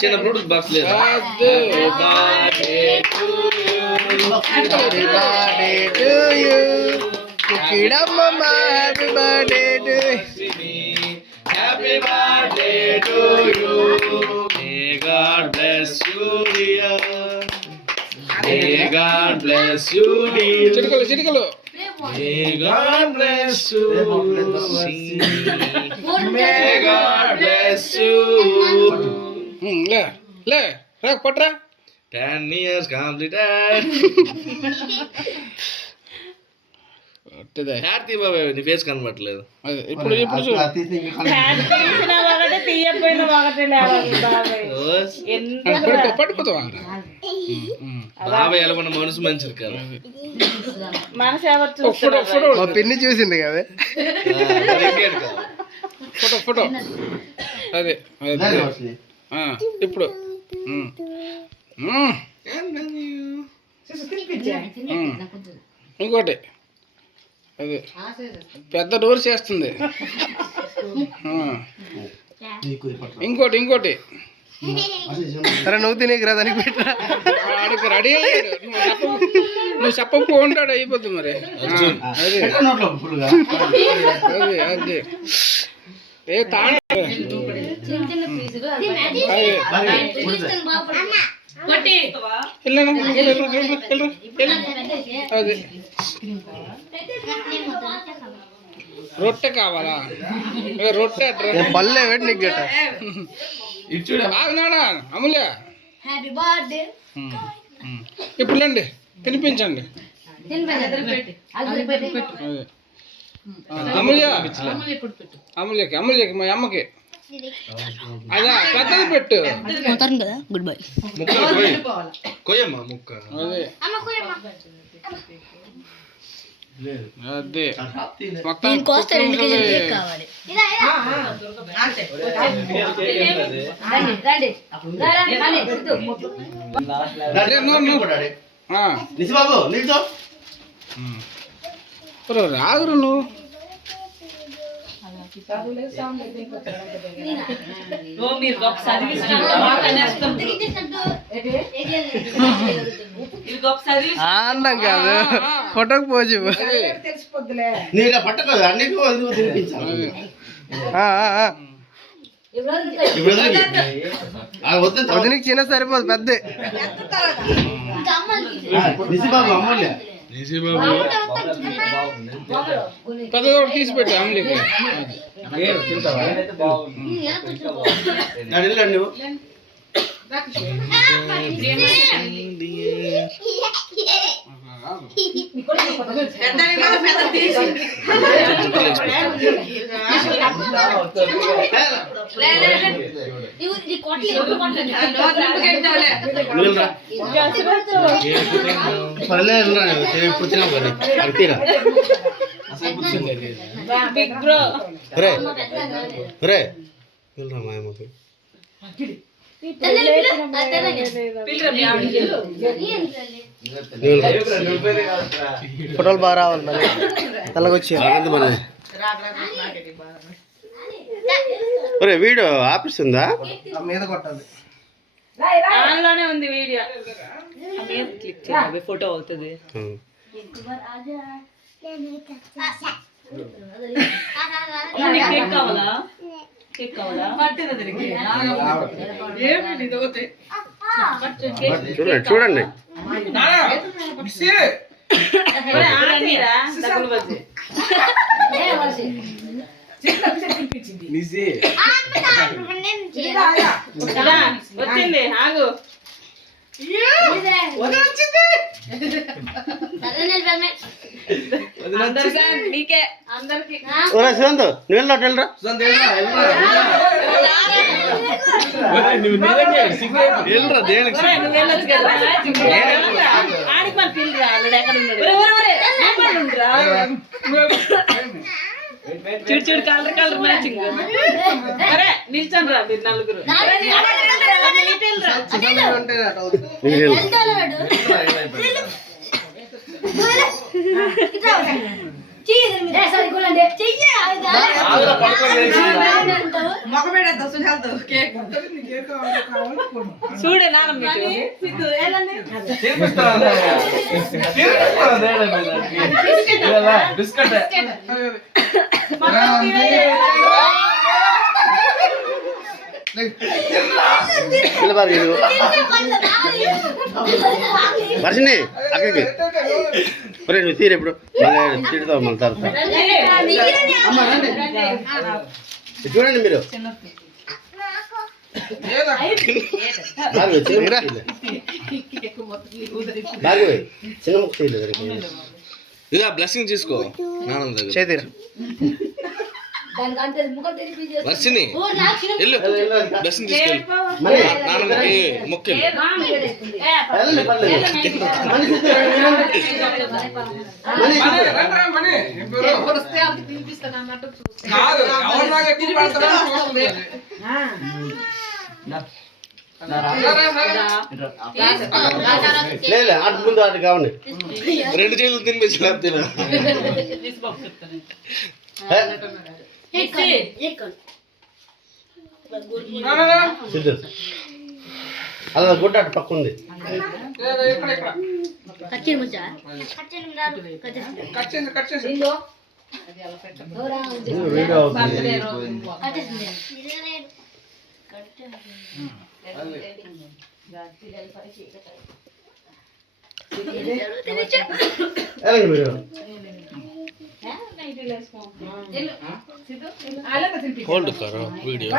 చిన్న Bluetooth box లేదు. Happy birthday to you. Happy birthday to you. May God bless you, dear. May God bless you, dear. చిటికలు May God bless you. May God bless you. లే పట్రా 10 years completed. Happy బాబాయ్ నీ face కనబడట్లేదు. ఇప్పుడు బాబాయ్ ఎలా ఉన్న మనసు మంచిది కదా. పిన్ని చూసింది కదా ఫోటో అదే ఇప్పుడు ఇంకోటి అదే పెద్ద డోర్ చేస్తుంది. ఇంకోటి సరే నువ్వు తినేకి రాదానికి పెట్టరా ఆడికి రెడీ అయ్యాడు. నువ్వు చెప్పకు ఉంటాడు అయిపోద్ది మరి. అదే అదే ఏ తాడు అదే రొట్టె కావాలా? రొట్టె పల్లె పెట్టి నీకు గట్ట అమూల్య ఇప్పుడుండి తినిపించండి. అమూల్యకి మా అమ్మకి అదా పెద్దది పెట్టు. Good bye. అదే మొత్తం కావాలి. రాగురు నువ్వు ఆనందం కాదు ఫోటోకి పోజు వదినికి చిన్న సరిపోదు పెద్ద పెద్దదోడు తీసి పెట్టు అమ్మలికి. ఫోటోలు బాగా రావాలి మరి తెల్లగొచ్చి వీడియో ఆపిస్తుందా మీద కొట్టాలి. ఉంది వీడియో క్లిక్ చేయాలి ఫోటో అవుతుంది. కేక్ కావాలా చూడండి వచ్చింది ఆగు నీకే అందరికి సుశాంత్ ఆడికి మన పిల్లరా ఆల్రెడీ ఎక్కడ ఉన్నాడు చూడు చూడు కలర్ కలర్ మ్యాచింగ్ అరే నిల్చండి రా మీరు నలుగురు చూడే నాన్న బిస్కెట్ వర్షిని అక్కడికి ఒరే నువ్వు తీరు ఎప్పుడు తిడతావు మళ్ళీ తర్వాత చూడండి మీరు భార్గవి చిన్న ముక్క తీయలేదు ఇక బ్లెస్సింగ్ తీసుకో నాన్న దగ్గర చేతిరా వర్షిని వెళ్ళు బ్లెస్సింగ్ తీసుకెళ్ళు నాన్న మొక్కెళ్ళు లేదు అటు ముందు అటు కావండి 2 చేతులు తినిపించి లేకపోతే సిద్ధు అలా గుడ్డ అటు పక్క ఉంది వీడియో అవుతుంది హోల్డ్ కరో వీడియో